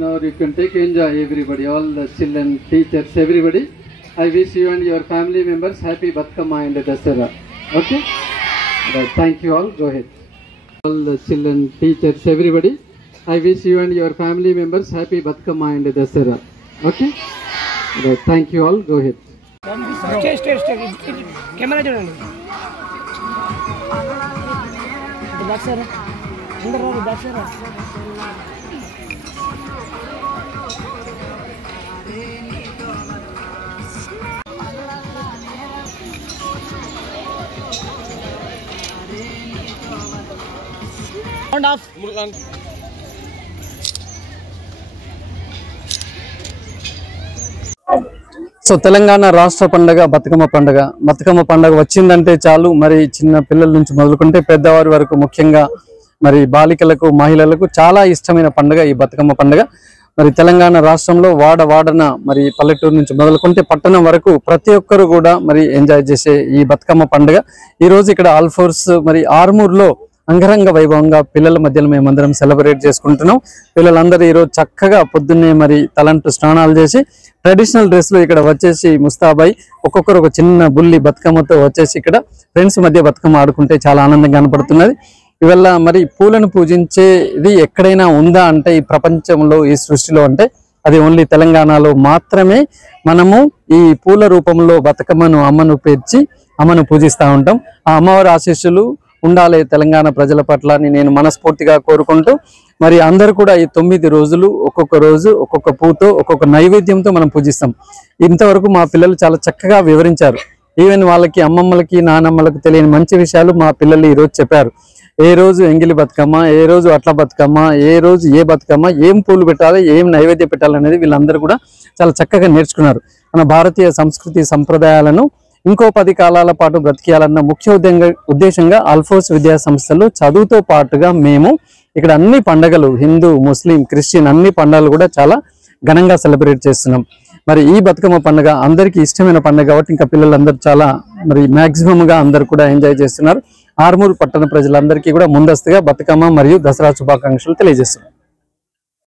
Now you can take enjoy everybody, all the children, teachers, everybody. I wish you and your family members happy Batkama and Dasara. Okay? Right, thank you all. Go ahead. All the children, teachers, everybody. I wish you and your family members happy Batkama and Dasara. Okay? Right, thank you all. Go ahead. Camera చూడండి. బాక్సరా అందరూ బాక్సరా sound of. So Telangana రాష్ట్ర పండుగ బతుకమ్మ పండుగ. బతుకమ్మ పండుగ వచ్చిందంటే చాలు మరి చిన్న పిల్లల నుంచి మొదలుకుంటే పెద్దవారి వరకు, ముఖ్యంగా మరి బాలికలకు, మహిళలకు చాలా ఇష్టమైన పండుగ ఈ బతుకమ్మ పండుగ. మరి తెలంగాణ రాష్ట్రంలో వాడన మరి పల్లెటూరు నుంచి మొదలుకుంటే పట్టణం వరకు ప్రతి ఒక్కరు కూడా మరి ఎంజాయ్ చేసే ఈ బతుకమ్మ పండుగ ఈ రోజు ఇక్కడ ఆల్ఫోర్స్ మరి ఆర్మూర్లో అంగరంగ వైభవంగా పిల్లల మధ్యలో మేమందరం సెలబ్రేట్ చేసుకుంటున్నాం. పిల్లలందరూ ఈరోజు చక్కగా పొద్దున్నే మరి తలంటు స్నానాలు చేసి ట్రెడిషనల్ డ్రెస్లు ఇక్కడ వచ్చేసి ముస్తాబాయి ఒక్కొక్కరు ఒక చిన్న బుల్లి బతుకమ్మతో వచ్చేసి ఇక్కడ ఫ్రెండ్స్ మధ్య బతుకమ్మ ఆడుకుంటే చాలా ఆనందంగా కనపడుతున్నది. ఇవల్ల మరి పూలను పూజించేది ఎక్కడైనా ఉందా అంటే ఈ ప్రపంచంలో, ఈ సృష్టిలో అంటే అది ఓన్లీ తెలంగాణలో మాత్రమే. మనము ఈ పూల రూపంలో బతుకమ్మను, అమ్మను పేర్చి అమ్మను పూజిస్తూ ఉంటాం. ఆ అమ్మవారి ఆశీస్సులు ఉండాలి తెలంగాణ ప్రజల పట్ల అని నేను మనస్ఫూర్తిగా కోరుకుంటూ మరి అందరూ కూడా ఈ 9 రోజులు ఒక్కొక్క రోజు ఒక్కొక్క పూతో ఒక్కొక్క నైవేద్యంతో మనం పూజిస్తాం. ఇంతవరకు మా పిల్లలు చాలా చక్కగా వివరించారు. ఈవెన్ వాళ్ళకి అమ్మమ్మలకి నానమ్మలకు తెలియని మంచి విషయాలు మా పిల్లలు ఈరోజు చెప్పారు. ఏ రోజు ఎంగిలి బతుకమ్మ, ఏ రోజు అట్ల బతుకమ్మ, ఏ రోజు ఏ బతుకమ్మ, ఏం పూలు పెట్టాలి, ఏం నైవేద్యం పెట్టాలనేది వీళ్ళందరూ కూడా చాలా చక్కగా నేర్చుకున్నారు. మన భారతీయ సంస్కృతి సంప్రదాయాలను ఇంకో 10 కాలాల పాటు బ్రతికేయాలన్న ముఖ్య ఉద్దేశంగా ఆల్ఫోర్స్ విద్యా సంస్థలు చదువుతో పాటుగా మేము ఇక్కడ అన్ని పండుగలు, హిందూ, ముస్లిం, క్రిస్టియన్ అన్ని పండుగలు కూడా చాలా ఘనంగా సెలబ్రేట్ చేస్తున్నాం. మరి ఈ బతుకమ్మ పండుగ అందరికీ ఇష్టమైన పండుగ కాబట్టి ఇంకా పిల్లలందరూ చాలా మరి మ్యాక్సిమంగా అందరూ కూడా ఎంజాయ్ చేస్తున్నారు. ఆర్మూర్ పట్టణ ప్రజలందరికీ కూడా ముందస్తుగా బతుకమ్మ మరియు దసరా శుభాకాంక్షలు తెలియజేస్తున్నాం.